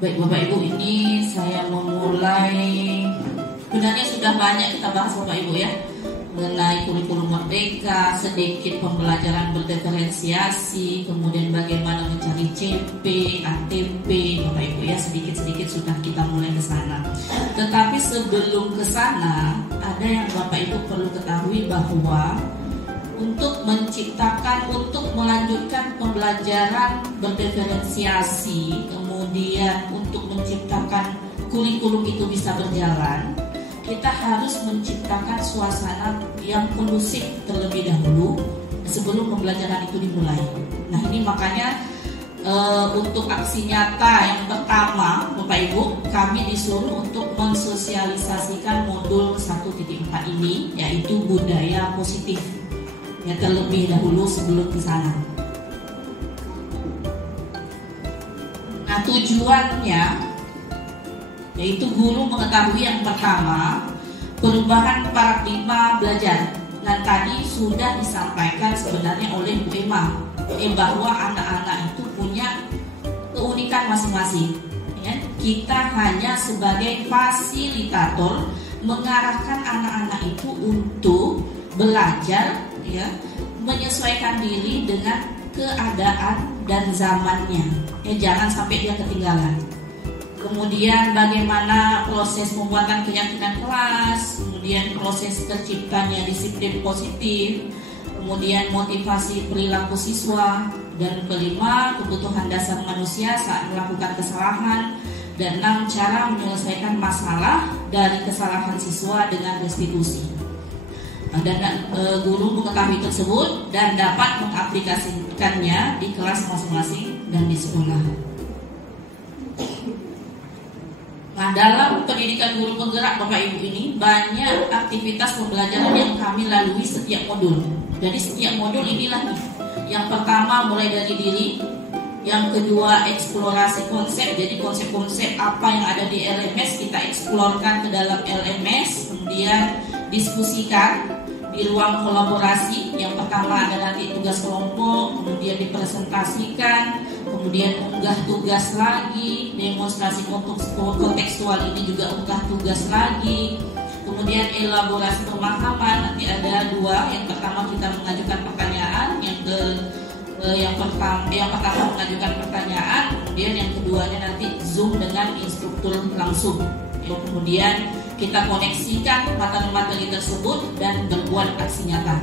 Baik Bapak Ibu, ini saya memulai, sebenarnya sudah banyak kita bahas Bapak Ibu ya, mengenai kurikulum merdeka, sedikit pembelajaran berdiferensiasi, kemudian bagaimana mencari CP, ATP, Bapak Ibu ya, sedikit-sedikit sudah kita mulai ke sana. Tetapi sebelum ke sana, ada yang Bapak Ibu perlu ketahui bahwa untuk melanjutkan pembelajaran berdiferensiasi, kemudian untuk menciptakan kurikulum itu bisa berjalan, kita harus menciptakan suasana yang kondusif terlebih dahulu sebelum pembelajaran itu dimulai. Nah ini makanya untuk aksi nyata yang pertama Bapak Ibu, kami disuruh untuk mensosialisasikan modul 1.4 ini, yaitu budaya positif. Ya, terlebih dahulu sebelum ke sana. Nah, tujuannya yaitu guru mengetahui yang pertama, perubahan paradigma belajar. Dan tadi sudah disampaikan sebenarnya oleh Bu Emma, bahwa anak-anak itu punya keunikan masing-masing. Ya, kita hanya sebagai fasilitator mengarahkan anak-anak itu untuk belajar, ya, menyesuaikan diri dengan keadaan dan zamannya. Ya, jangan sampai dia ketinggalan. Kemudian bagaimana proses pembuatan keyakinan kelas, kemudian proses terciptanya disiplin positif, kemudian motivasi perilaku siswa, dan kelima, kebutuhan dasar manusia saat melakukan kesalahan, dan 6, cara menyelesaikan masalah dari kesalahan siswa dengan restitusi. Dan guru mengetahui tersebut dan dapat mengaplikasikannya di kelas masing-masing dan di sekolah. Nah, dalam pendidikan guru penggerak Bapak Ibu ini banyak aktivitas pembelajaran yang kami lalui setiap modul. Jadi setiap modul inilah nih. Yang pertama mulai dari diri, yang kedua eksplorasi konsep. Jadi konsep-konsep apa yang ada di LMS kita eksplorkan ke dalam LMS, kemudian diskusikan di ruang kolaborasi. Yang pertama ada nanti tugas kelompok, kemudian dipresentasikan, kemudian unggah tugas lagi, demonstrasi kontekstual ini juga unggah tugas lagi, kemudian elaborasi pemahaman. Nanti ada 2, yang pertama kita mengajukan pertanyaan, yang pertama mengajukan pertanyaan, kemudian yang keduanya nanti Zoom dengan instruktur langsung. Kemudian kita koneksikan materi-materi tersebut dan berbuat aksi nyata.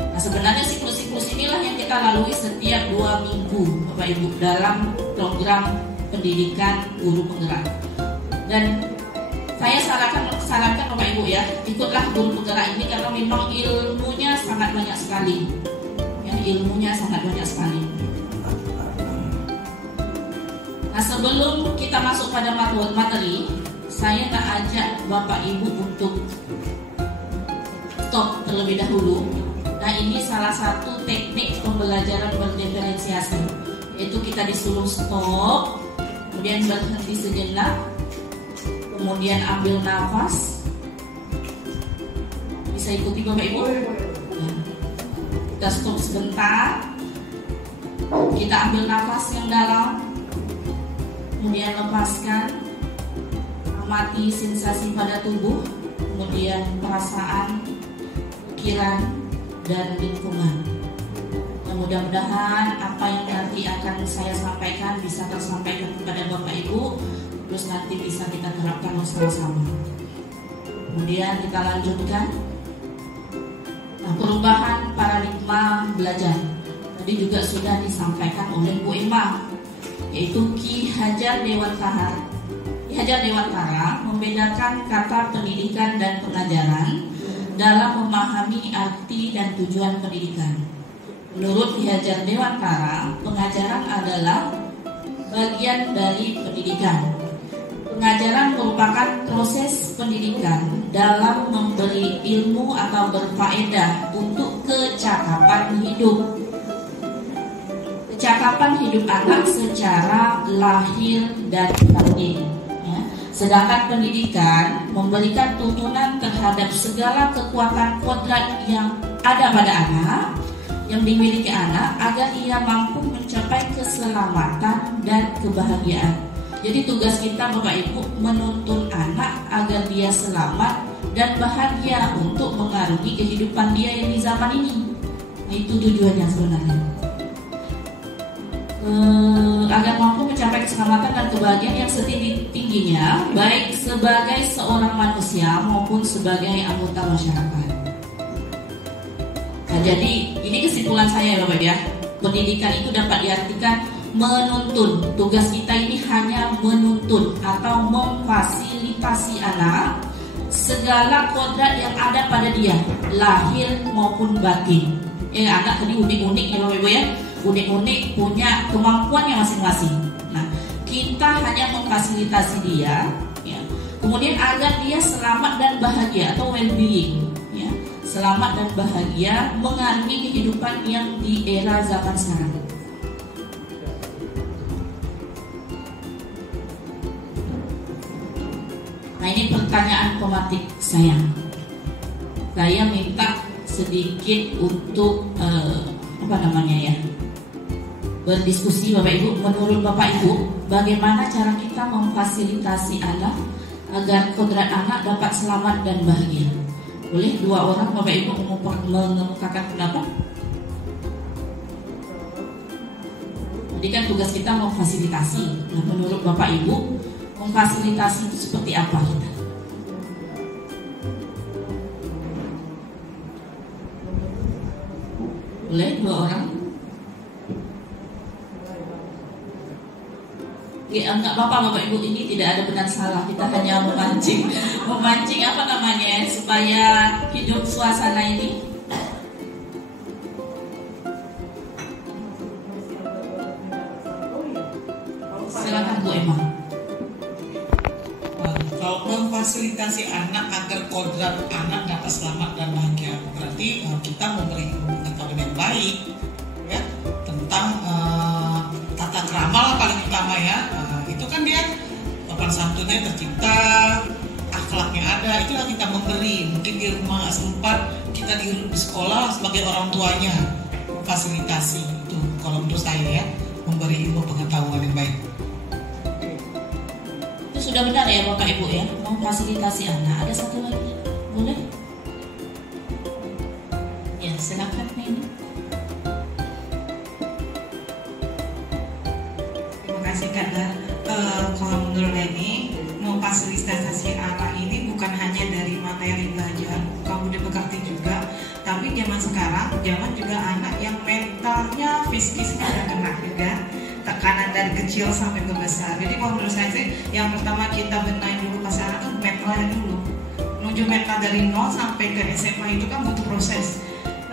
Nah, sebenarnya siklus-siklus inilah yang kita lalui setiap 2 minggu Bapak Ibu dalam program pendidikan guru penggerak. Dan saya sarankan Bapak Ibu ya, ikutlah guru penggerak ini karena memang ilmunya sangat banyak sekali. Ya, ilmunya sangat banyak sekali. Nah, sebelum kita masuk pada materi, saya nak ajak Bapak Ibu untuk stop terlebih dahulu. Nah, ini salah satu teknik pembelajaran berdiferensiasi, yaitu kita disuruh stop, kemudian berhenti sejenak, kemudian ambil nafas. Bisa ikuti Bapak Ibu? Nah, kita stop sebentar, kita ambil nafas yang dalam, kemudian lepaskan, amati sensasi pada tubuh, kemudian perasaan, pikiran, dan lingkungan. Nah, mudah-mudahan apa yang nanti akan saya sampaikan bisa tersampaikan kepada Bapak Ibu, terus nanti bisa kita terapkan bersama-sama. Kemudian kita lanjutkan. Nah, perubahan paradigma belajar tadi juga sudah disampaikan oleh Bu Emma, yaitu Ki Hajar Dewantara. Ki Hajar Dewantara membedakan kata pendidikan dan pengajaran dalam memahami arti dan tujuan pendidikan. Menurut Ki Hajar Dewantara, pengajaran adalah bagian dari pendidikan. Pengajaran merupakan proses pendidikan dalam memberi ilmu atau berfaedah untuk kecakapan hidup. Kecakapan hidup anak secara lahir dan batin. Ya. Sedangkan pendidikan memberikan tuntunan terhadap segala kekuatan kodrat yang ada pada anak, yang dimiliki anak, agar ia mampu mencapai mencapai keselamatan dan kebahagiaan. Jadi tugas kita Bapak Ibu menuntun anak agar dia selamat dan bahagia untuk mengarungi kehidupan dia yang di zaman ini. Nah, itu tujuannya sebenarnya. Agar mampu mencapai keselamatan dan kebahagiaan yang setinggi-tingginya, baik sebagai seorang manusia maupun sebagai anggota masyarakat. Nah, jadi ini kesimpulan saya Bapak ya. Pendidikan itu dapat diartikan menuntun. Tugas kita ini hanya menuntun atau memfasilitasi anak segala kodrat yang ada pada dia, lahir maupun batin. Anak tadi unik-unik ya Bapak Ibu ya, unik-unik punya kemampuannya masing-masing. Nah, kita hanya memfasilitasi dia, ya. Kemudian agar dia selamat dan bahagia atau well-being, ya. Selamat dan bahagia mengarungi kehidupan yang di era zaman sekarang. Nah, ini pertanyaan pematik saya. Saya minta sedikit untuk berdiskusi Bapak Ibu. Menurut Bapak Ibu, bagaimana cara kita memfasilitasi anak agar kodrat anak dapat selamat dan bahagia? Boleh dua orang Bapak Ibu mengemukakan pendapat? Jadi kan tugas kita memfasilitasi. Nah, menurut Bapak Ibu, memfasilitasi itu seperti apa kita? Boleh dua orang? Ya, enggak apa-apa Bapak Ibu, ini tidak ada benar salah. Kita hanya memancing supaya hidup suasana ini. Silakan Bu Emma. Kalau memfasilitasi anak agar kodrat anak dapat selamat dan bahagia, berarti kita memberi pengetahuan yang baik ya tentang tata krama lah paling utama ya. Itu kan dia sopan santunnya tercipta, akhlaknya ada, itulah kita memberi. Mungkin di rumah sempat, kita di sekolah sebagai orang tuanya fasilitasi itu. Kalau menurut saya ya, memberi ilmu pengetahuan yang baik. Sudah benar ya Bapak Ibu ya, memfasilitasi anak. Ada satu lagi, boleh? Ya silakan ini. Terima kasih Kak. Kalau menurut ini memfasilitasi anak ini bukan hanya dari materi belajar, kamu udah bekerja juga, tapi zaman sekarang juga anak yang mentalnya fisiknya udah kena juga. Tekanan dari kecil sampai ke besar. Jadi kalau menurut saya sih, yang pertama kita benahi dulu pas anak kan mentalnya dulu. Menuju mental dari 0 sampai ke SMA itu kan butuh proses.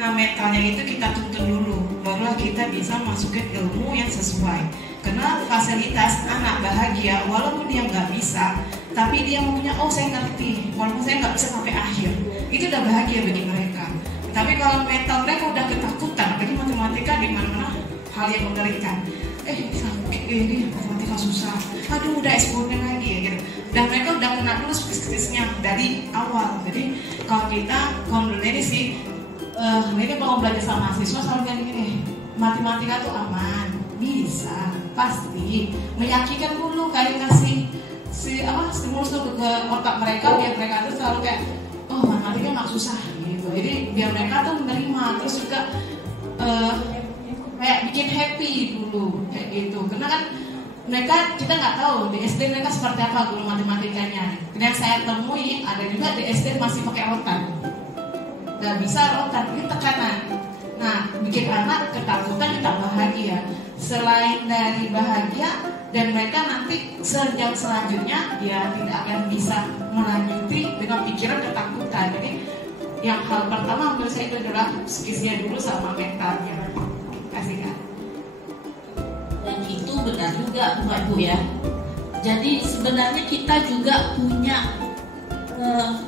Nah mentalnya itu kita tuntun dulu, barulah kita bisa masukin ilmu yang sesuai. Karena fasilitas anak bahagia, walaupun dia nggak bisa, tapi dia maunya, oh saya ngerti, walaupun saya nggak bisa sampai akhir, itu udah bahagia bagi mereka. Tapi kalau mental mereka udah ketakutan, apalagi matematika di mana-mana hal yang mengerikan. Sakit ini matematika susah, aduh udah eksponen lagi ya gitu. Dan mereka udah kena dulu kritisnya dari awal. Jadi kalau kita menurut ini sih, mereka kalau belajar sama mahasiswa selalu bilang gini, matematika tuh aman, bisa, pasti. Meyakinkan dulu kayak ngasih stimulus tuh ke otak mereka biar mereka tuh selalu kayak, oh matematika nggak susah gitu. Jadi biar mereka tuh menerima, terus juga kayak bikin happy dulu kayak gitu. Karena kan mereka, kita nggak tahu di SD mereka seperti apa guru matematikanya. Yang saya temui ada juga di SD masih pakai rotan, nggak bisa rotan, ini tekanan. Nah bikin anak ketakutan, kita bahagia. Selain dari bahagia, dan mereka nanti sejak selanjutnya dia tidak akan bisa melanjuti dengan pikiran ketakutan. Jadi yang hal pertama menurut saya itu adalah psikisnya dulu sama mentalnya. Kasih Kak. Dan itu benar juga Bapak Ibu ya. Jadi sebenarnya kita juga punya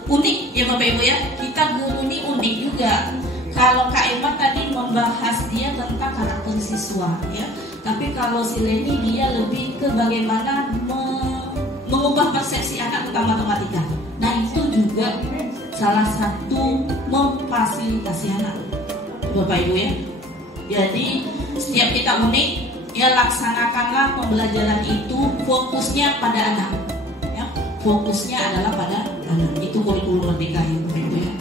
unik ya Bapak Ibu ya. Kita guru ini unik juga. Kalau Kak Emma tadi membahas dia tentang karakter siswa ya. Tapi kalau si Leni dia lebih ke bagaimana mengubah persepsi anak tentang matematika. Nah itu juga salah satu memfasilitasi anak Bapak Ibu ya. Jadi setiap kita unik, ya laksanakanlah pembelajaran itu fokusnya pada anak. Ya, fokusnya adalah pada anak. Itu kurikulum merdeka itu ya.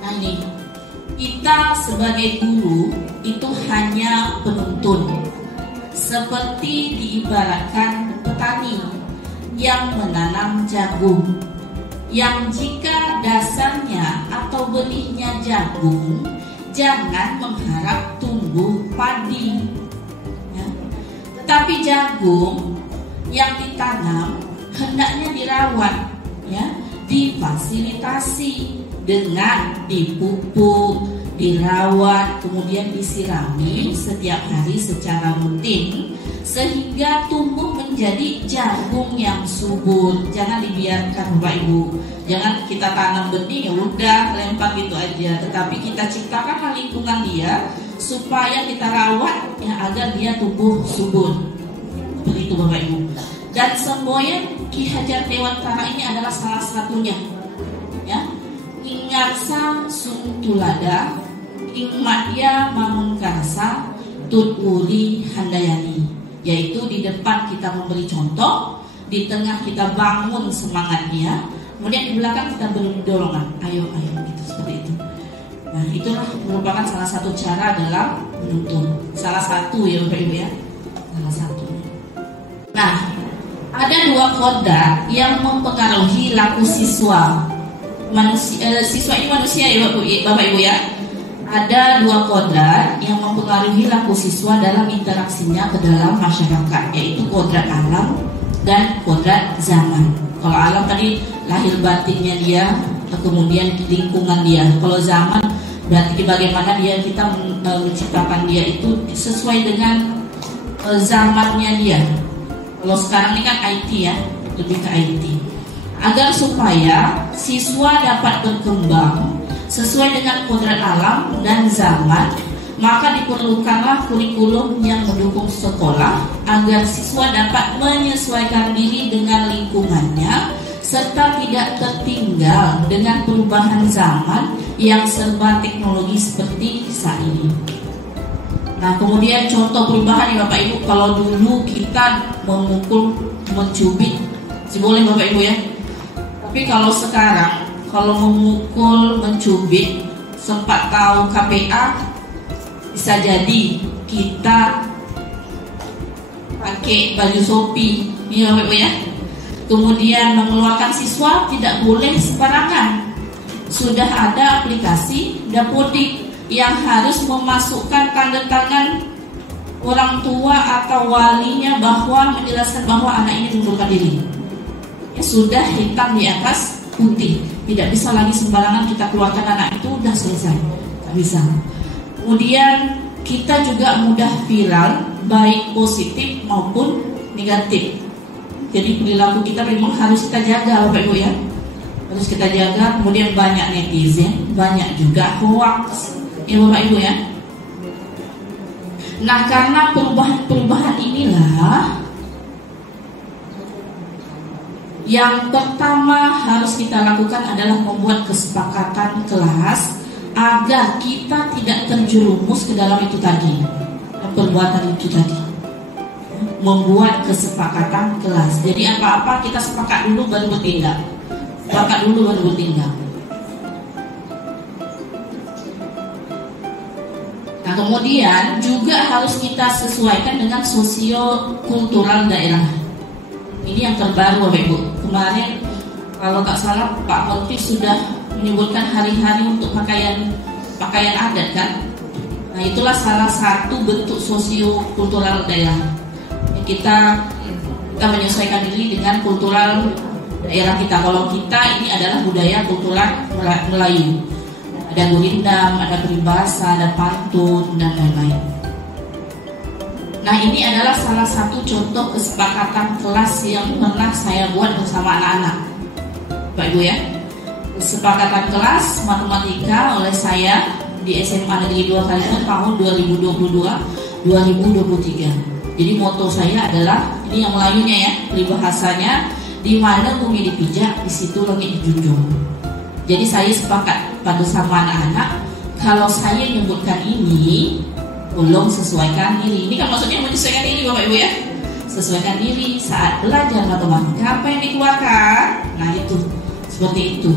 Nah ini, kita sebagai guru itu hanya penuntun, seperti diibaratkan petani yang menanam jagung, yang jika dasarnya atau benihnya jagung, jangan mengharap tumbuh padi. Ya. Tetapi jagung yang ditanam hendaknya dirawat, ya, difasilitasi dengan dipupuk, dirawat, kemudian disirami setiap hari secara rutin sehingga tumbuh menjadi jagung yang subur. Jangan dibiarkan Bapak Ibu. Jangan kita tanam benih ya udah lempar gitu aja, tetapi kita ciptakan lingkungan dia supaya kita rawat ya agar dia tumbuh subur. Begitu Bapak Ibu. Dan semboyan Ki Hajar Dewantara ini adalah salah satunya. Ya. Ingarsa sung tulada, ingmadya mamungkarsa, tuturi handayani. Yaitu di depan kita memberi contoh, di tengah kita bangun semangatnya, kemudian di belakang kita beri dorongan. Ayo, gitu seperti itu. Nah, itulah merupakan salah satu cara dalam menuntun. Salah satu ya Bapak Ibu ya. Salah satu. Nah, ada dua kodrat yang mempengaruhi laku siswa. Siswa ini manusia ya Bapak Ibu ya. Ada dua kodrat yang mempengaruhi laku siswa dalam interaksinya ke dalam masyarakat, yaitu kodrat alam dan kodrat zaman. Kalau alam tadi lahir batinnya dia, kemudian lingkungan dia. Kalau zaman berarti bagaimana dia kita menciptakan dia itu sesuai dengan zamannya dia. Kalau sekarang ini kan IT ya, lebih ke IT. Agar supaya siswa dapat berkembang sesuai dengan kodrat alam dan zaman, maka diperlukanlah kurikulum yang mendukung sekolah agar siswa dapat menyesuaikan diri dengan lingkungannya serta tidak tertinggal dengan perubahan zaman yang serba teknologi seperti saat ini. Nah, kemudian contoh perubahan ya Bapak Ibu, kalau dulu kita memukul, mencubit, boleh Bapak Ibu ya. Tapi kalau sekarang kalau memukul, mencubit, sempat tahu KPA, bisa jadi kita pakai baju sopi, ini Bapak Ibu ya. Kemudian mengeluarkan siswa tidak boleh sembarangan. Sudah ada aplikasi Dapodik yang harus memasukkan tanda tangan orang tua atau walinya bahwa menjelaskan bahwa anak ini mengundurkan diri. Ya, sudah hitam di atas putih. Tidak bisa lagi sembarangan kita keluarkan anak itu, udah selesai. Tidak bisa. Kemudian kita juga mudah viral, baik positif maupun negatif. Jadi perilaku kita memang harus kita jaga Bapak Ibu ya. Harus kita jaga. Kemudian banyak netizen, banyak juga hoax ya Bapak Ibu ya. Nah, karena perubahan-perubahan inilah yang pertama harus kita lakukan adalah membuat kesepakatan kelas agar kita tidak terjerumus ke dalam itu tadi, perbuatan itu tadi. Membuat kesepakatan kelas. Jadi apa-apa kita sepakat dulu baru bertindak. Sepakat dulu baru bertindak. Nah, kemudian juga harus kita sesuaikan dengan sosio-kultural daerah. Ini yang terbaru Bapak Ibu. Kemarin kalau tak salah Pak Menteri sudah menyebutkan hari-hari untuk pakaian adat kan. Nah, itulah salah satu bentuk sosio-kultural daerah. Kita menyesuaikan diri dengan kultural daerah kita. Kalau kita ini adalah budaya kultural Melayu. Ada gurindam, ada peribahasa, ada pantun dan lain-lain. Nah, ini adalah salah satu contoh kesepakatan kelas yang pernah saya buat bersama anak-anak Bapak Ibu ya. Kesepakatan kelas matematika oleh saya di SMA Negeri 2 Kalimantan tahun 2022-2023. Jadi moto saya adalah, ini yang Melayunya ya, peribahasanya, di mana bumi dipijak, di situ langit dijunjung. Jadi saya sepakat pada sama anak-anak, kalau saya nyebutkan ini belum sesuaikan diri. Ini kan maksudnya menyesuaikan diri Bapak Ibu ya. Sesuaikan diri saat belajar matematika, apa yang dikeluarkan? Nah itu, seperti itu.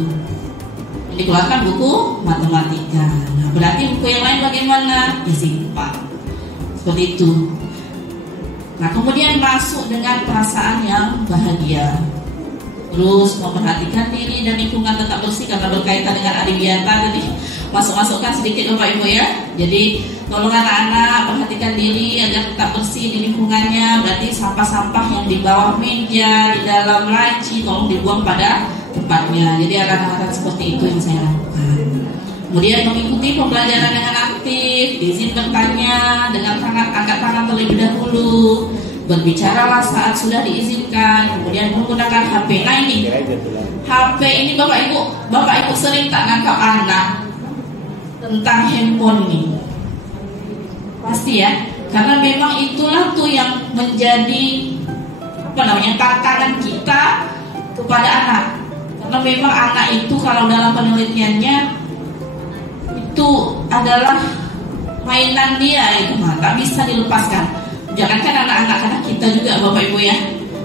Yang dikeluarkan buku matematika. Nah berarti buku yang lain bagaimana? Disimpan. Seperti itu. Nah kemudian masuk dengan perasaan yang bahagia. Terus memperhatikan diri dan lingkungan tetap bersih karena berkaitan dengan adiwiyata. Jadi masuk-masukkan sedikit Bapak Ibu ya. Jadi tolong anak-anak perhatikan diri agar tetap bersih di lingkungannya. Berarti sampah-sampah yang di bawah meja, di dalam laci tolong dibuang pada tempatnya. Jadi akan seperti itu yang saya lakukan. Kemudian mengikuti pembelajaran dengan aktif, izin bertanya dengan angkat tangan terlebih dahulu. Berbicaralah saat sudah diizinkan, kemudian menggunakan HP. Nah ini HP ini Bapak Ibu sering tak nangkap anak tentang handphone ini, pasti ya, karena memang itulah tuh yang menjadi tantangan kita kepada anak. Karena memang anak itu kalau dalam penelitiannya itu adalah mainan dia, itu tak bisa dilepaskan. Jangankan anak-anak, karena kita juga Bapak Ibu ya,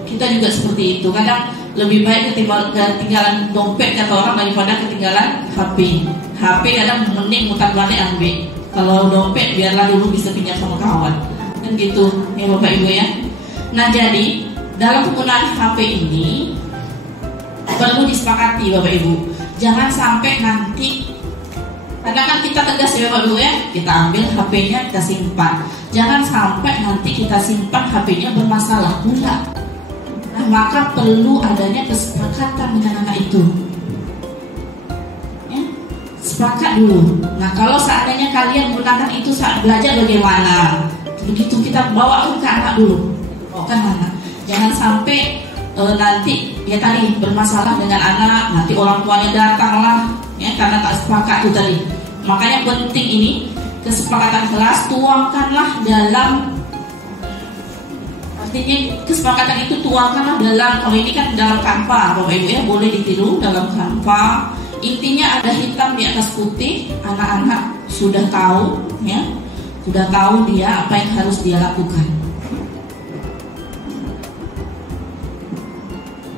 kita juga seperti itu. Kadang lebih baik ketinggalan dompet kata orang daripada ketinggalan HP. HP kadang mending mutar balik ambil. Kalau dompet biarlah dulu bisa pinjam sama kawan. Kan gitu ya Bapak Ibu ya. Nah jadi dalam penggunaan HP ini perlu disepakati Bapak Ibu. Jangan sampai nanti, karena kan kita tegas ya Bapak Ibu ya, kita ambil HP-nya kita simpan. Jangan sampai nanti kita simpan HP-nya bermasalah pula. Nah maka perlu adanya kesepakatan dengan anak itu. Ya, sepakat dulu. Nah kalau seandainya kalian gunakan itu saat belajar bagaimana? Begitu kita bawa ke anak dulu. Bawakan anak. Jangan sampai nanti ya tadi bermasalah dengan anak, nanti orang tuanya datanglah ya karena tak sepakat itu tadi. Makanya penting ini kesepakatan kelas tuangkanlah dalam, artinya kesepakatan itu tuangkanlah dalam, kalau ini kan dalam Canva Bapak Ibu ya, boleh ditiru dalam Canva. Intinya ada hitam di atas putih, anak-anak sudah tahu ya, sudah tahu dia apa yang harus dia lakukan.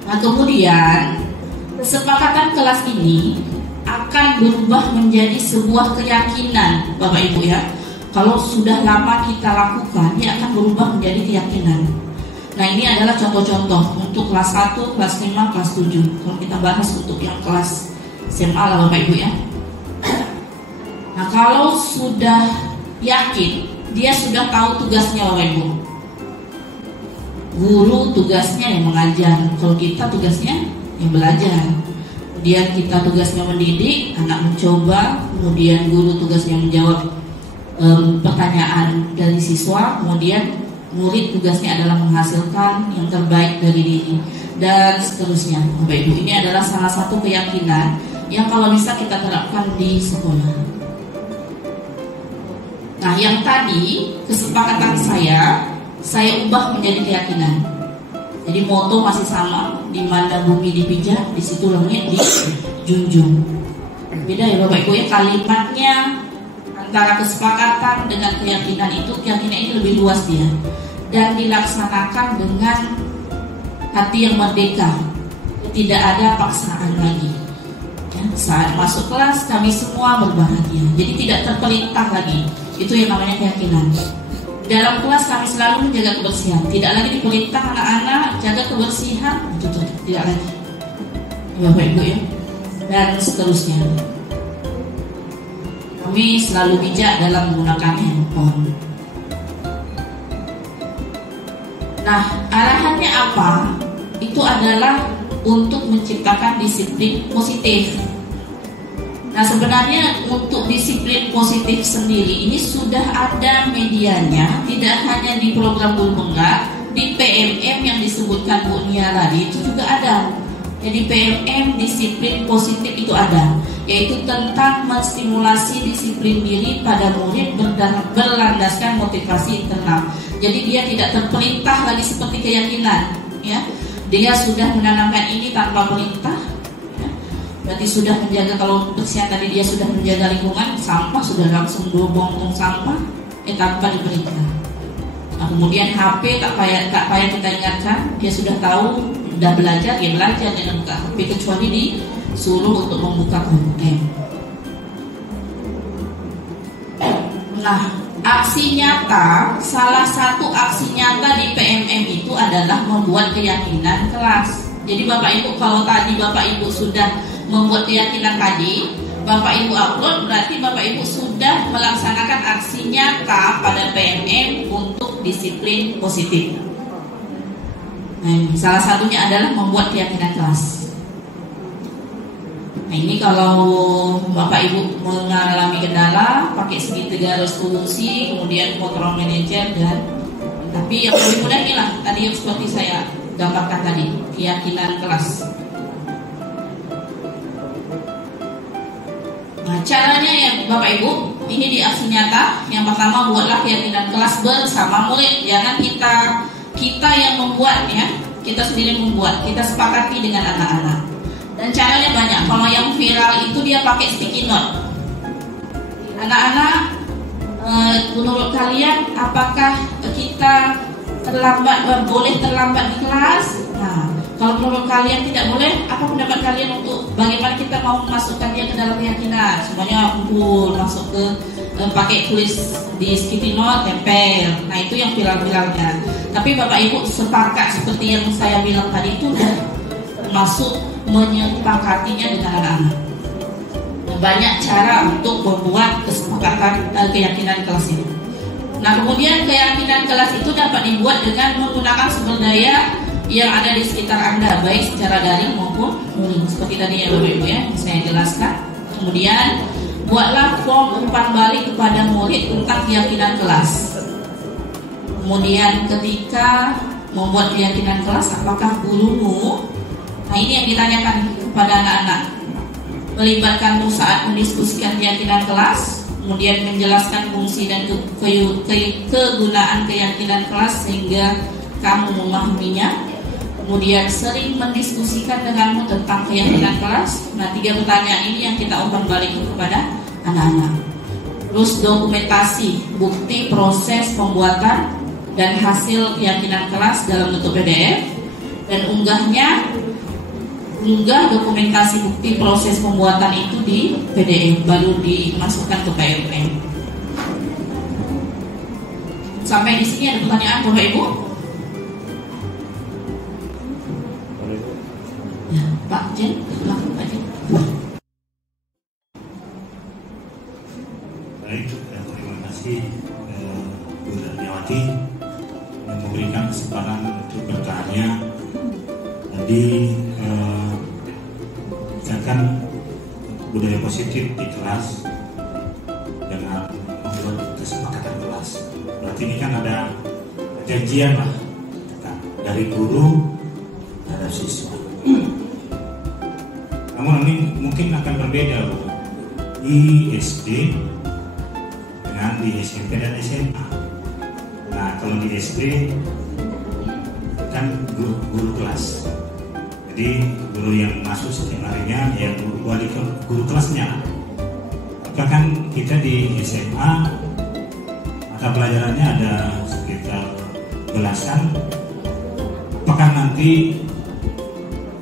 Nah kemudian kesepakatan kelas ini akan berubah menjadi sebuah keyakinan Bapak Ibu ya. Kalau sudah lama kita lakukan, dia akan berubah menjadi keyakinan. Nah ini adalah contoh-contoh untuk kelas 1, kelas 5, kelas 7. Kalau kita bahas untuk yang kelas SMA lah Bapak Ibu ya. Nah kalau sudah yakin, dia sudah tahu tugasnya Bapak Ibu. Guru tugasnya yang mengajar, kalau kita tugasnya yang belajar. Kemudian kita tugasnya mendidik, anak mencoba. Kemudian guru tugasnya menjawab pertanyaan dari siswa. Kemudian murid tugasnya adalah menghasilkan yang terbaik dari diri, dan seterusnya. Bapak Ibu, ini adalah salah satu keyakinan yang kalau bisa kita terapkan di sekolah. Nah yang tadi kesepakatan saya ubah menjadi keyakinan. Jadi moto masih sama, di mana bumi dipijak, di situ langit dijunjung. Beda ya Bapak Ibu ya, kalimatnya antara kesepakatan dengan keyakinan itu lebih luas dia, dan dilaksanakan dengan hati yang merdeka, tidak ada paksaan lagi. Ya, saat masuk kelas kami semua berbahagia, jadi tidak terpelintah lagi. Itu yang namanya keyakinan. Dalam kelas kami selalu menjaga kebersihan, tidak lagi diperintah anak-anak jaga kebersihan, itu tidak lagi Bapak Ibu ya, dan seterusnya. Kami selalu bijak dalam menggunakan handphone. Nah arahannya apa? Itu adalah untuk menciptakan disiplin positif. Nah sebenarnya untuk disiplin positif sendiri ini sudah ada medianya, tidak hanya di program Guru Penggerak, di PMM yang disebutkan Bu Nia tadi itu juga ada. Jadi PMM disiplin positif itu ada, yaitu tentang menstimulasi disiplin diri pada murid berlandaskan motivasi internal. Jadi dia tidak terperintah lagi seperti keyakinan, ya. Dia sudah menanamkan ini tanpa perintah. berarti sudah menjaga. Kalau kebersihan tadi dia sudah menjaga lingkungan, sampah sudah langsung buang tong sampah tanpa diberitahu. Nah, kemudian HP tak payah kita ingatkan, dia sudah tahu, sudah belajar, dia belajar dengan buka HP kecuali disuruh untuk membuka konten. Nah, aksi nyata, salah satu aksi nyata di PMM itu adalah membuat keyakinan kelas. Jadi Bapak Ibu, kalau tadi Bapak Ibu sudah membuat keyakinan tadi, Bapak Ibu upload, berarti Bapak Ibu sudah melaksanakan aksi nyata pada PMM untuk disiplin positif. Nah, salah satunya adalah membuat keyakinan kelas. Nah, ini kalau Bapak Ibu mengalami kendala, pakai segitiga resolusi, kemudian control manager, dan tapi yang lebih mudah inilah tadi yang seperti saya gambarkan tadi, keyakinan kelas. Nah, caranya ya Bapak Ibu, ini di aksi nyata. Yang pertama, buatlah keyakinan kelas bersama murid. Jangan kita yang membuat ya, kita sendiri membuat, kita sepakati dengan anak-anak. Dan caranya banyak. Kalau yang viral itu dia pakai sticky note. Anak-anak, menurut kalian apakah kita boleh terlambat di kelas? Nah, kalau menurut kalian tidak boleh, apa pendapat kalian untuk bagaimana kita mau memasukkan dia ke dalam keyakinan? Semuanya kumpul, masuk ke pakai tulis di sticky note, tempel. Nah, itu yang viral-viralnya. Tapi Bapak Ibu sepakat seperti yang saya bilang tadi itu udah masuk menyepakatinya dengan anak-anak. Banyak cara untuk membuat kesepakatan keyakinan kelas ini. Nah, kemudian keyakinan kelas itu dapat dibuat dengan menggunakan sumber daya yang ada di sekitar Anda, baik secara daring maupun luring. Seperti tadi ya Bapak Ibu ya, saya jelaskan. Kemudian buatlah form umpan balik kepada murid tentang keyakinan kelas. Kemudian ketika membuat keyakinan kelas, apakah gurumu? Nah, ini yang ditanyakan kepada anak-anak. Melibatkanmu saat mendiskusikan keyakinan kelas, kemudian menjelaskan fungsi dan kegunaan keyakinan kelas sehingga kamu memahaminya. Kemudian sering mendiskusikan denganmu tentang keyakinan kelas. Nah, 3 pertanyaan ini yang kita umpan balik kepada anak-anak. Terus dokumentasi, bukti proses pembuatan dan hasil keyakinan kelas dalam bentuk PDF. Dan unggah dokumentasi bukti proses pembuatan itu di PDF, baru dimasukkan ke PMM. Sampai di sini ada pertanyaan Bapak Ibu? Ya, Pak Jen, silakan Pak Jen. Baik, terima kasih Bu Darmiawati yang memberikan kesempatan untuk bertanya. Tadi misalkan budaya positif di kelas dengan membuat kesepakatan kelas. Berarti ini kan ada janjian lah dari guru terhadap siswa. Namun ini mungkin akan berbeda Bu, di SD dengan di SMP dan SMA. Nah, kalau di SD kan guru kelas. Jadi guru yang masuk setiap harinya ya guru kelasnya. Maka kan kita di SMA mata pelajarannya ada sekitar belasan. Apakah nanti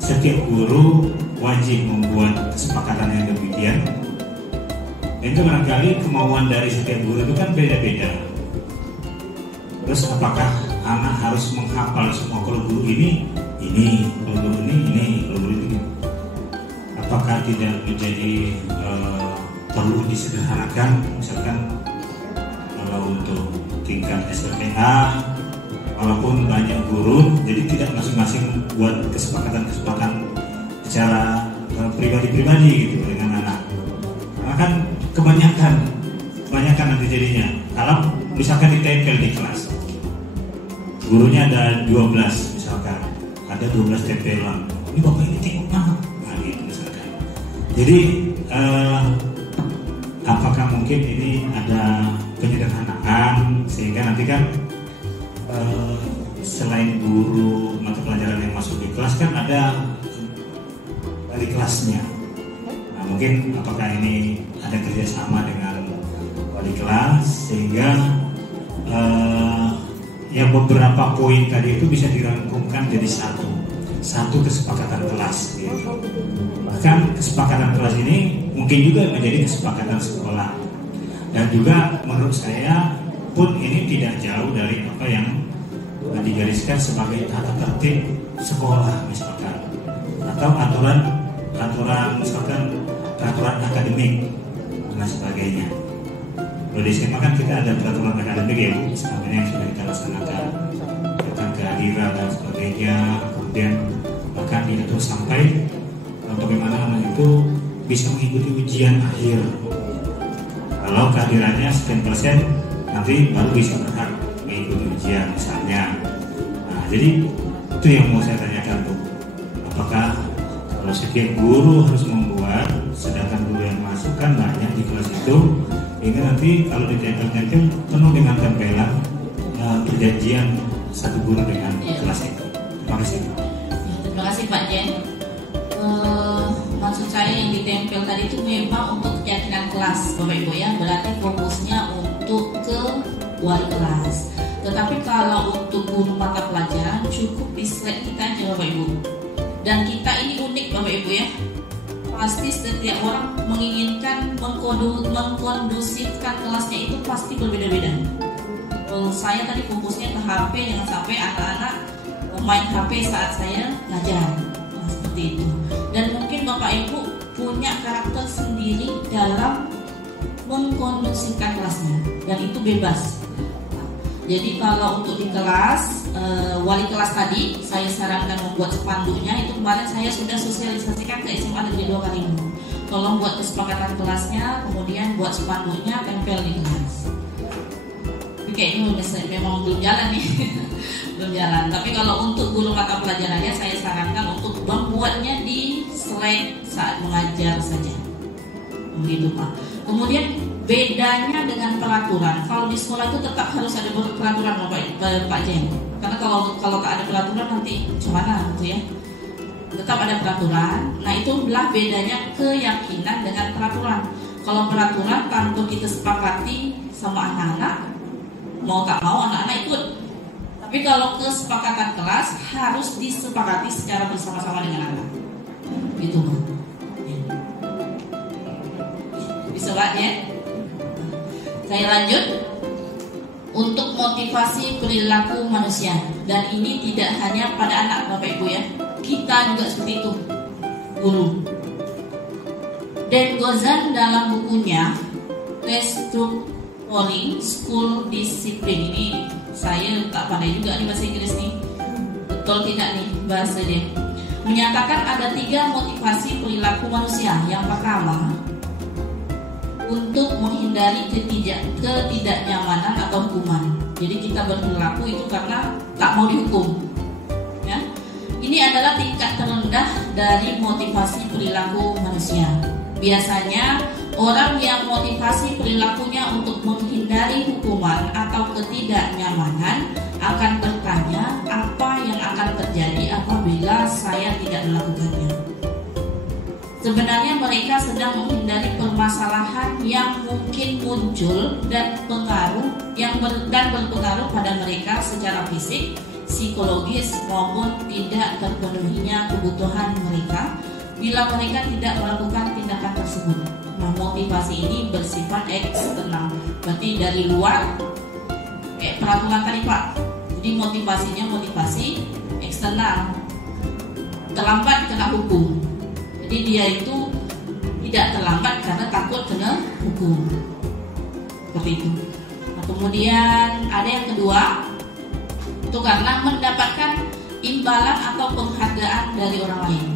setiap guru wajib membuat kesepakatan yang demikian? Dan itu barangkali kemauan dari setiap guru itu kan beda-beda. Terus apakah anak harus menghafal semua? Kalau guru ini, kalau guru ini, kalau guru ini. Apakah tidak menjadi perlu disederhanakan? Misalkan kalau untuk tingkat SLTA, walaupun banyak guru, jadi tidak masing-masing buat kesepakatan secara pribadi-pribadi gitu dengan anak. Karena kan kebanyakan nanti jadinya. Kalau misalkan ditempel di kelas, gurunya ada 12 misalkan, ada 12 tempelan. Ini bapak ini tengok mana? Nah gitu misalkan. Jadi apakah mungkin ini ada penyederhanaan sehingga nanti kan selain guru mata pelajaran yang masuk di kelas kan ada dari kelasnya. mungkin apakah ini ada kerjasama dengan wali kelas sehingga yang beberapa poin tadi itu bisa dirangkumkan jadi satu kesepakatan kelas gitu. Bahkan kesepakatan kelas ini mungkin juga menjadi kesepakatan sekolah, dan juga menurut saya pun ini tidak jauh dari apa yang digariskan sebagai tata tertib sekolah misalkan, atau aturan misalkan peraturan akademik dan sebagainya. Kalau di SMA kan kita ada peraturan akademik ya Bu, sebenarnya yang sudah kita laksanakan tentang kehadiran dan sebagainya, kemudian bahkan diatur sampai bagaimana anak itu bisa mengikuti ujian akhir. Kalau kehadirannya sekian persen, nanti baru bisa berhak mengikuti ujian misalnya. Nah, jadi itu yang mau saya tanyakan Bu, apakah kalau setiap guru harus membuat, sedangkan guru yang masuk kan banyak di kelas itu, hingga nanti kalau ditempel-tempel penuh dengan tempelan perjanjian satu guru dengan kelas itu. Terima kasih. Terima kasih Pak Jen. Maksud saya yang ditempel tadi itu memang untuk keyakinan kelas Bapak Ibu ya, berarti fokusnya untuk ke wali kelas. Tetapi kalau untuk guru mata pelajaran cukup di slide kita aja Bapak Ibu. Dan kita ini unik Bapak Ibu ya. Pasti setiap orang menginginkan mengkondusifkan kelasnya itu pasti berbeda-beda. Saya tadi fokusnya ke HP, jangan sampai anak-anak main HP saat saya ngajar. Nah, seperti itu. Dan mungkin Bapak Ibu punya karakter sendiri dalam mengkondusifkan kelasnya, dan itu bebas. Jadi kalau untuk di kelas, wali kelas tadi saya sarankan membuat spanduknya. Itu kemarin saya sudah sosialisasikan ke SMA Negeri 2 Kalimantan. Tolong buat kesepakatan kelasnya, kemudian buat spanduknya, tempel di kelas. Tapi kayaknya memang belum jalan nih. Belum jalan. Tapi kalau untuk guru mata pelajarannya saya sarankan untuk membuatnya di slide saat mengajar saja. Begitu Pak. Kemudian bedanya dengan peraturan, kalau di sekolah itu tetap harus ada peraturan Pak Jen. Karena kalau tak ada peraturan nanti gimana gitu ya. Tetap ada peraturan. Nah itulah bedanya keyakinan dengan peraturan. Kalau peraturan tanpa kita sepakati sama anak-anak, mau tak mau anak-anak ikut. Tapi kalau kesepakatan kelas harus disepakati secara bersama-sama dengan anak. Gitu Pak. Bisa Pak ya? Saya lanjut untuk motivasi perilaku manusia, dan ini tidak hanya pada anak Bapak Ibu ya, kita juga seperti itu, guru. Dan Gozan dalam bukunya Restructuring School Discipline, ini saya tak pandai juga nih bahasa Inggris nih, betul tidak nih bahasa dia, menyatakan ada 3 motivasi perilaku manusia. Yang pertama, untuk menghindari ketidaknyamanan atau hukuman. Jadi kita berperilaku itu karena tak mau dihukum. Ya. Ini adalah tingkat terendah dari motivasi perilaku manusia. Biasanya orang yang motivasi perilakunya untuk menghindari hukuman atau ketidaknyamanan akan bertanya apa yang akan terjadi apabila saya tidak melakukannya. Sebenarnya mereka sedang menghindari permasalahan yang mungkin muncul dan berpengaruh pada mereka secara fisik, psikologis maupun tidak terpenuhinya kebutuhan mereka bila mereka tidak melakukan tindakan tersebut. Nah, motivasi ini bersifat eksternal, berarti dari luar, peraturan tadi Pak. Jadi motivasinya motivasi eksternal, terlambat kena hukum. Jadi dia itu tidak terlambat karena takut kena hukum. Seperti itu. Nah, kemudian ada yang kedua, itu karena mendapatkan imbalan atau penghargaan dari orang lain.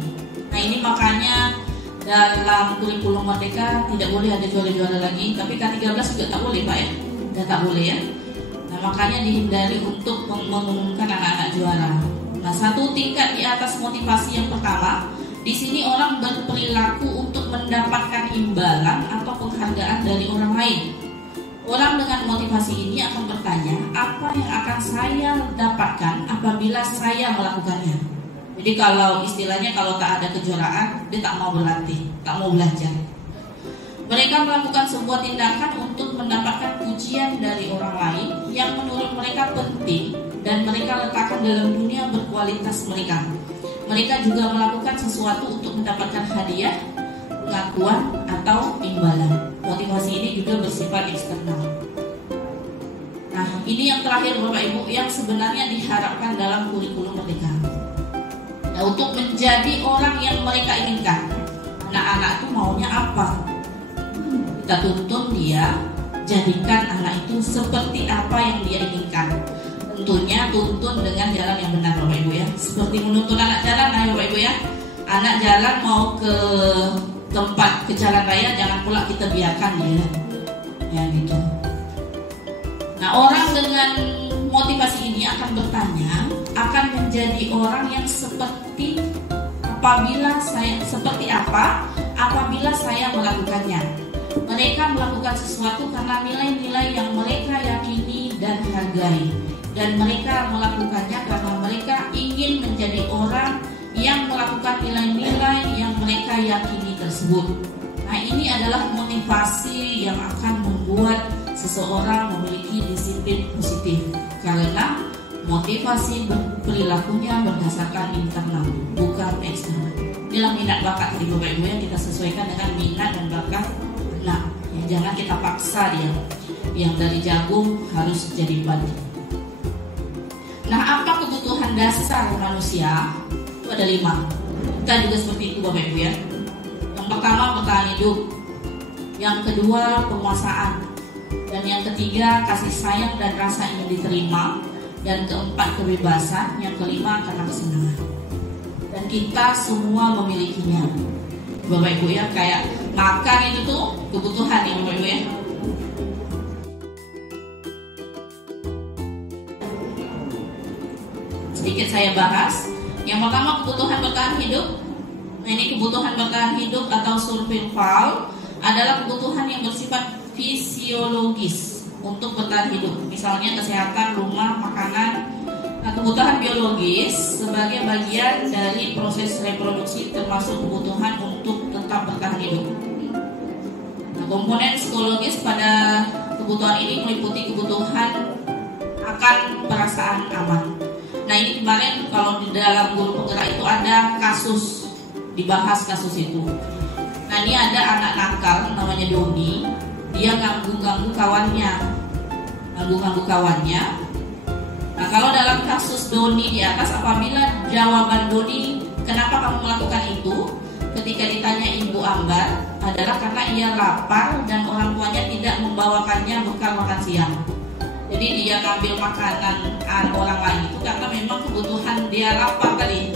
Nah ini makanya dalam kurikulum Merdeka tidak boleh ada juara-juara lagi, tapi K13 juga tak boleh Pak ya, dan tak boleh ya. Nah makanya dihindari untuk mengumumkan anak-anak juara. Nah satu tingkat di atas motivasi yang pertama, di sini orang berperilaku untuk mendapatkan imbalan atau penghargaan dari orang lain. Orang dengan motivasi ini akan bertanya, apa yang akan saya dapatkan apabila saya melakukannya? Jadi kalau istilahnya kalau tak ada kejuaraan, dia tak mau berlatih, tak mau belajar. Mereka melakukan sebuah tindakan untuk mendapatkan pujian dari orang lain yang menurut mereka penting dan mereka letakkan dalam dunia berkualitas mereka. Mereka juga melakukan sesuatu untuk mendapatkan hadiah, pengakuan, atau imbalan. Motivasi ini juga bersifat eksternal. Nah, ini yang terakhir Bapak Ibu yang sebenarnya diharapkan dalam kurikulum merdeka. Nah, untuk menjadi orang yang mereka inginkan, anak-anak itu maunya apa? Kita tuntun dia, jadikan anak itu seperti apa yang dia inginkan. Tentunya tuntun dengan jalan yang benar Bapak Ibu ya. Seperti menuntun anak jalan, nah Bapak Ibu ya. Anak jalan mau ke tempat ke jalan raya, jangan pula kita biarkan dia. Ya gitu. Nah, orang dengan motivasi ini akan bertanya, akan menjadi orang yang seperti apabila saya melakukannya. Mereka melakukan sesuatu karena nilai-nilai yang mereka yakini dan hargai, dan mereka melakukannya karena mereka ingin menjadi orang yang melakukan nilai-nilai yang mereka yakini tersebut. Nah, ini adalah motivasi yang akan membuat seseorang memiliki disiplin positif, karena motivasi perilakunya berdasarkan internal, bukan eksternal. Inilah minat bakat dari Bapak Ibu yang kita sesuaikan dengan minat dan bakat. Nah, ya, jangan kita paksa dia. Yang dari jagung harus jadi padi. Nah, apa kebutuhan dasar manusia? Itu ada 5. Kita juga seperti itu Bapak Ibu ya. Yang pertama bertahan hidup. Yang kedua penguasaan. Dan yang ketiga kasih sayang dan rasa ingin diterima. Dan keempat kebebasan. Yang kelima karena kesenangan. Dan kita semua memilikinya Bapak Ibu ya. Kayak makan itu tuh kebutuhan ya Bapak Ibu ya. Sedikit saya bahas. Yang pertama kebutuhan bertahan hidup. Nah, ini kebutuhan bertahan hidup atau survival adalah kebutuhan yang bersifat fisiologis untuk bertahan hidup. Misalnya kesehatan, rumah, makanan. Nah, kebutuhan biologis sebagai bagian dari proses reproduksi termasuk kebutuhan untuk tetap bertahan hidup. Nah, komponen psikologis pada kebutuhan ini meliputi kebutuhan akan perasaan aman. Nah, ini kemarin kalau di dalam guru penggerak itu ada kasus, dibahas kasus itu. Nah, ini ada anak nakal namanya Doni. Dia ganggu kawannya. Nah, kalau dalam kasus Doni di atas, apabila jawaban Doni kenapa kamu melakukan itu, ketika ditanya Ibu Ambar adalah karena ia lapar dan orang tuanya tidak membawakannya bekal makan siang. Jadi dia ngambil makanan orang lain itu karena memang kebutuhan dia lapar tadi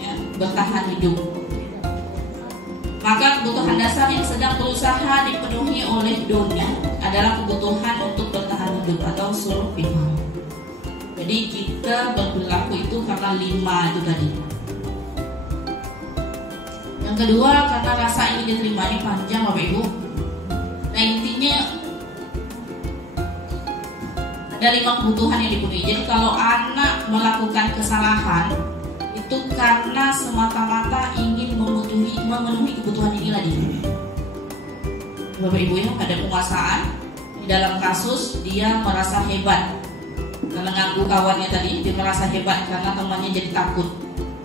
ya, bertahan hidup. Maka kebutuhan dasar yang sedang berusaha dipenuhi oleh Doni adalah kebutuhan untuk bertahan hidup atau survival. Jadi kita berperilaku itu karena 5 itu tadi. Yang kedua karena rasa ingin diterima, ini panjang Bapak Ibu. Nah, intinya ada 5 kebutuhan yang dipenuhi. Jadi kalau anak melakukan kesalahan itu karena semata-mata ingin memenuhi kebutuhan ini lagi. Bapak Ibu ya, ada penguasaan. Di dalam kasus dia merasa hebat karena ganggu kawannya tadi, dia merasa hebat karena temannya jadi takut.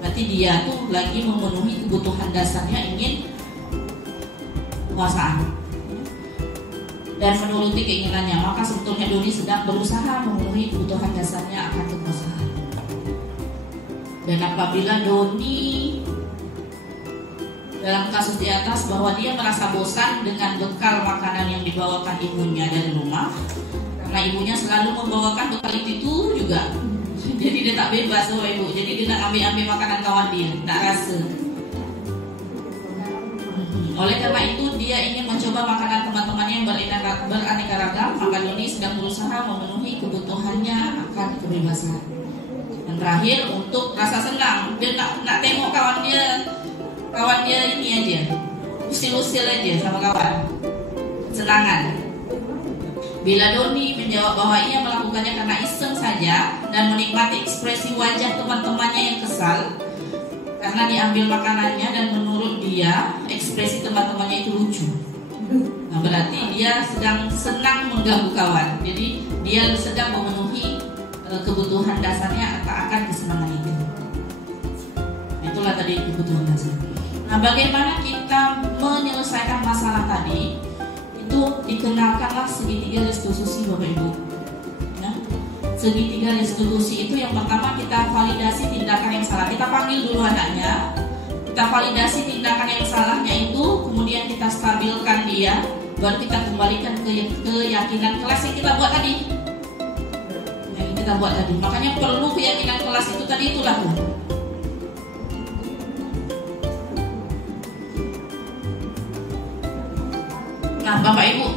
Berarti dia tuh lagi memenuhi kebutuhan dasarnya, ingin penguasaan dan menuruti keinginannya. Maka sebetulnya Doni sedang berusaha memenuhi kebutuhan dasarnya akan kekuasaan. Dan apabila Doni dalam kasus di atas bahwa dia merasa bosan dengan bekal makanan yang dibawakan ibunya dari rumah, karena ibunya selalu membawakan bekal itu juga, jadi dia tak bebas Bapak Ibu. Jadi dia nak ambil makanan kawan dia, tak rasa. Oleh karena itu dia ingin mencoba makanan teman-temannya yang beraneka ragam. Maka Doni sedang berusaha memenuhi kebutuhannya akan kebebasan. Dan terakhir untuk rasa senang, dia nak tengok kawan dia ini aja, usil-usil aja sama kawan, senangan. Bila Doni menjawab bahwa ia melakukannya karena iseng saja dan menikmati ekspresi wajah teman-temannya yang kesal karena diambil makanannya, dan menurut dia ekspresi teman-temannya itu lucu. Nah, berarti dia sedang senang mengganggu kawan. Jadi dia sedang memenuhi kebutuhan dasarnya akan kesenangan itu. Nah, itulah tadi kebutuhan dasar. Nah, bagaimana kita menyelesaikan masalah tadi? Itu dikenalkanlah segitiga restitusi Bapak Ibu. Nah, segitiga restitusi itu yang pertama kita validasi tindakan yang salah. Kita panggil dulu anaknya, kita validasi tindakan yang salahnya itu, kemudian kita stabilkan dia, baru kita kembalikan ke keyakinan kelas yang kita buat tadi. Makanya perlu keyakinan kelas itu tadi, itulah. Nah, Bapak Ibu,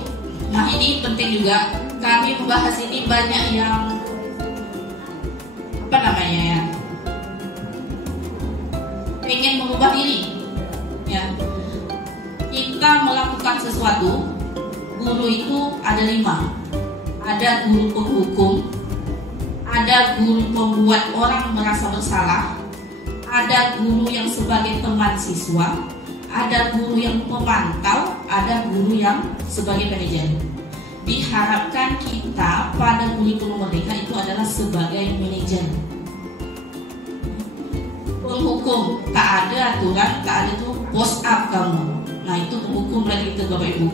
nah ini penting juga. Kami membahas ini banyak yang ingin mengubah diri. Ya, kita melakukan sesuatu. Guru itu ada 5. Ada guru penghukum, ada guru pembuat orang merasa bersalah, ada guru yang sebagai teman siswa, ada guru yang pemantau, ada guru yang sebagai manajer. Diharapkan kita pada kurikulum mereka itu adalah sebagai manajer. Penghukum, tak ada aturan, tak ada tuh post up kamu. Nah, itu penghukum lagi itu Bapak Ibu.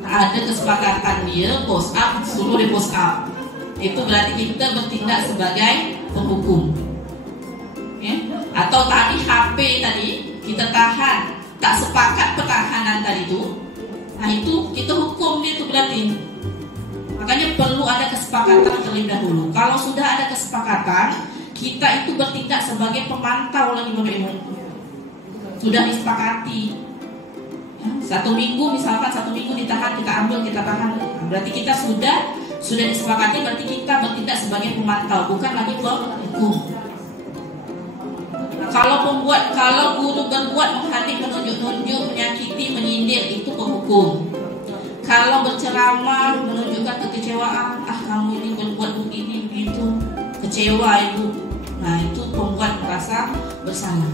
Tak ada kesepakatan dia post up, suruh dia post up. Itu berarti kita bertindak sebagai penghukum. Ya? Atau tadi HP tadi kita tahan, tak sepakat pertahanan tadi itu, nah itu kita hukum dia itu berarti. Makanya perlu ada kesepakatan terlebih dahulu. Kalau sudah ada kesepakatan, kita itu bertindak sebagai pemantau lagi Bapak Ibu. Sudah disepakati. Ya, 1 minggu misalkan 1 minggu ditahan, kita ambil, kita tahan. Berarti kita sudah disepakati, berarti kita bertindak sebagai pemantau, bukan lagi penghukum. Kalau guru berbuat menghadik, menunjuk-nunjuk, menyakiti, menyindir, itu penghukum. Kalau berceramah menunjukkan kekecewaan, kamu ini berbuat begini begitu, kecewa ibu. Nah, itu pembuat merasa bersalah.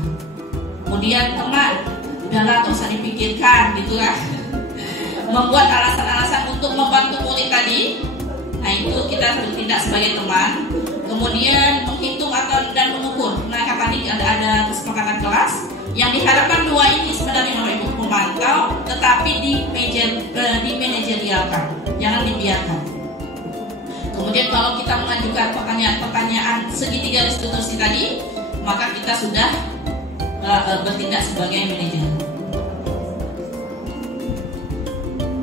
Kemudian teman, udahlah tak usah dipikirkan, gitulah. Membuat alasan-alasan untuk membantu murid tadi. Nah, itu kita bertindak sebagai teman. Kemudian menghitung atau dan mengukur. Nah, tadi ada kesepakatan kelas. Yang diharapkan 2 ini sebenarnya Bapak Ibu, memantau, tetapi dimanajerialkan, jangan dibiarkan. Kemudian kalau kita mengajukan pertanyaan segitiga restitusi tadi, maka kita sudah bertindak sebagai manajer.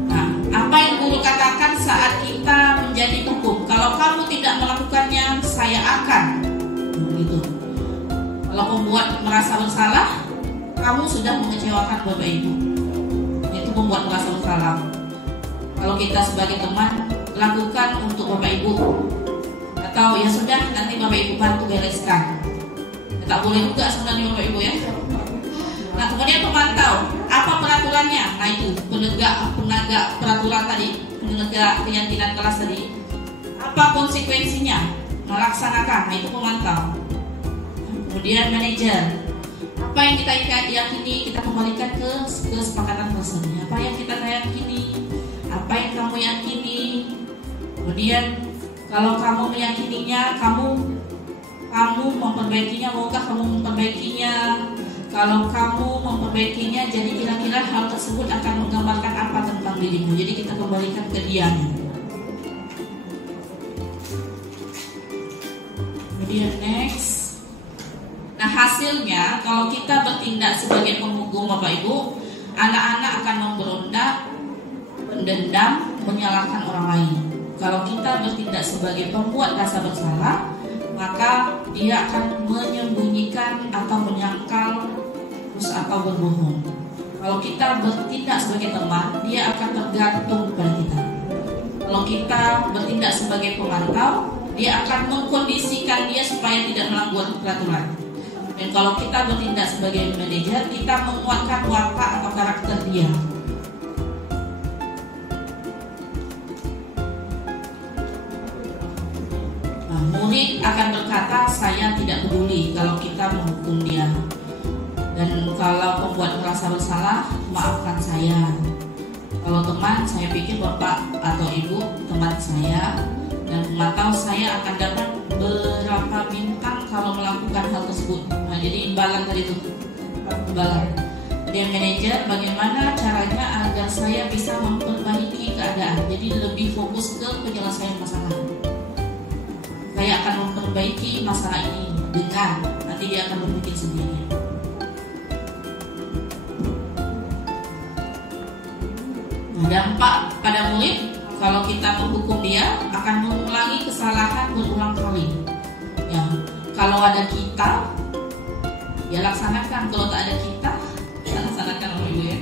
Nah, apa yang guru katakan saat kita menjadi hukum? Kalau kamu tidak melakukannya, saya akan. Gitu. Kalau pembuat merasa bersalah, kamu sudah mengecewakan Bapak Ibu. Itu membuat merasa bersalah. Kalau kita sebagai teman, lakukan untuk Bapak Ibu. Atau ya sudah, nanti Bapak Ibu bantu bereskan. Ya, tak boleh juga sebenarnya Bapak Ibu ya. Nah, kemudian pemantau, apa peraturannya? Nah, itu penegak peraturan tadi, penegak keyakinan kelas tadi. Apa konsekuensinya? Melaksanakan. Nah, itu pemantau. Kemudian manajer. Apa yang kita yakini, kita kembalikan ke kesepakatan kelasnya. Apa yang kita yakini, apa yang kamu yakini. Kemudian kalau kamu meyakininya, kamu memperbaikinya, maukah kamu memperbaikinya? Kalau kamu memperbaikinya, jadi kira-kira hal tersebut akan menggambarkan apa tentang dirimu. Jadi kita kembalikan ke dianya. Kemudian next. Nah, hasilnya kalau kita bertindak sebagai penghukum Bapak Ibu, anak-anak akan memberontak, mendendam, menyalahkan orang lain. Kalau kita bertindak sebagai pembuat rasa bersalah, maka dia akan menyembunyikan atau menyangkal atau berbohong. Kalau kita bertindak sebagai teman, dia akan tergantung kepada kita. Kalau kita bertindak sebagai pemantau, dia akan mengkondisikan dia supaya tidak melanggar peraturan. Dan kalau kita bertindak sebagai manajer, kita menguatkan watak atau karakter dia. Nah, murid akan berkata, saya tidak peduli kalau kita menghukum dia. Dan kalau pembuat merasa bersalah, maafkan saya. Kalau teman, saya pikir bapak atau ibu teman saya dan pemantau saya akan dapat berapa bintang kalau melakukan hal tersebut. Nah, jadi imbalan tadi itu, imbalan. Dia manajer, bagaimana caranya agar saya bisa memperbaiki keadaan. Jadi lebih fokus ke penyelesaian masalah. Saya akan memperbaiki masalah ini dengan, nanti dia akan berpikir sendiri. Dampak pada murid, kalau kita menghukum dia akan mengulangi kesalahan berulang kali. Ya, kalau ada kita, ya laksanakan. Kalau tak ada kita, laksanakan oleh ibu ya.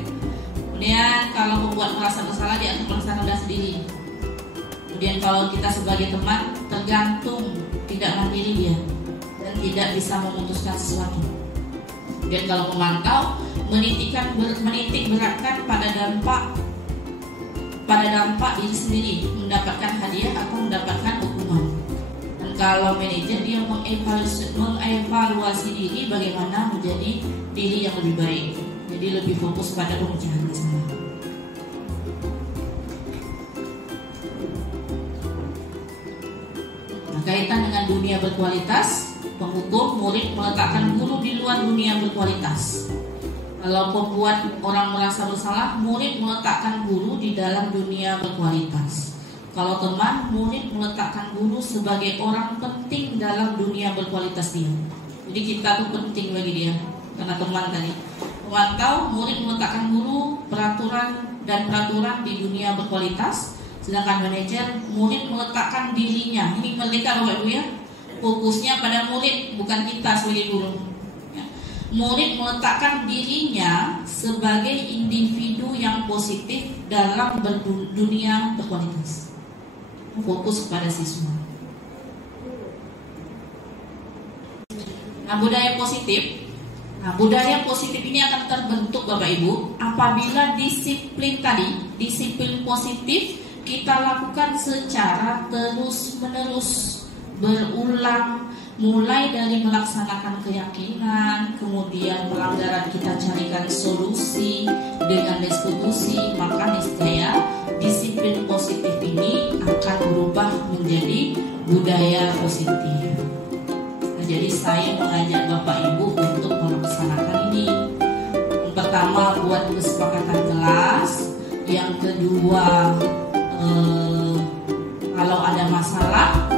Kemudian kalau membuat merasa bersalah, dia akan merasa rendah sendiri. Kemudian kalau kita sebagai teman tergantung, tidak mandiri dia dan tidak bisa memutuskan sesuatu. Dan kalau memantau, menitik beratkan pada dampak diri sendiri, mendapatkan hadiah atau mendapatkan hukuman. Dan kalau manajer, dia mengevaluasi diri bagaimana menjadi diri yang lebih baik. Jadi lebih fokus pada pemecahan masalah. Nah, kaitan dengan dunia berkualitas, penghukum murid meletakkan guru di luar dunia berkualitas. Kalau pembuat orang merasa bersalah, murid meletakkan guru di dalam dunia berkualitas. Kalau teman, murid meletakkan guru sebagai orang penting dalam dunia berkualitas dia. Jadi kita tuh penting bagi dia, karena teman tadi. Pemantau, murid meletakkan guru, peraturan di dunia berkualitas. Sedangkan manajer, murid meletakkan dirinya. Ini merdeka Bapak Ibu ya. Fokusnya pada murid, bukan kita sebagai guru. Murid meletakkan dirinya sebagai individu yang positif dalam dunia berkualitas. Fokus pada siswa. Nah, budaya positif. Nah, budaya positif ini akan terbentuk Bapak Ibu apabila disiplin positif kita lakukan secara terus-menerus, berulang. Mulai dari melaksanakan keyakinan, kemudian pelanggaran kita carikan solusi dengan restitusi, maka niscaya disiplin positif ini akan berubah menjadi budaya positif. Nah, jadi saya mengajak Bapak Ibu untuk melaksanakan ini. Yang pertama, buat kesepakatan kelas. Yang kedua, kalau ada masalah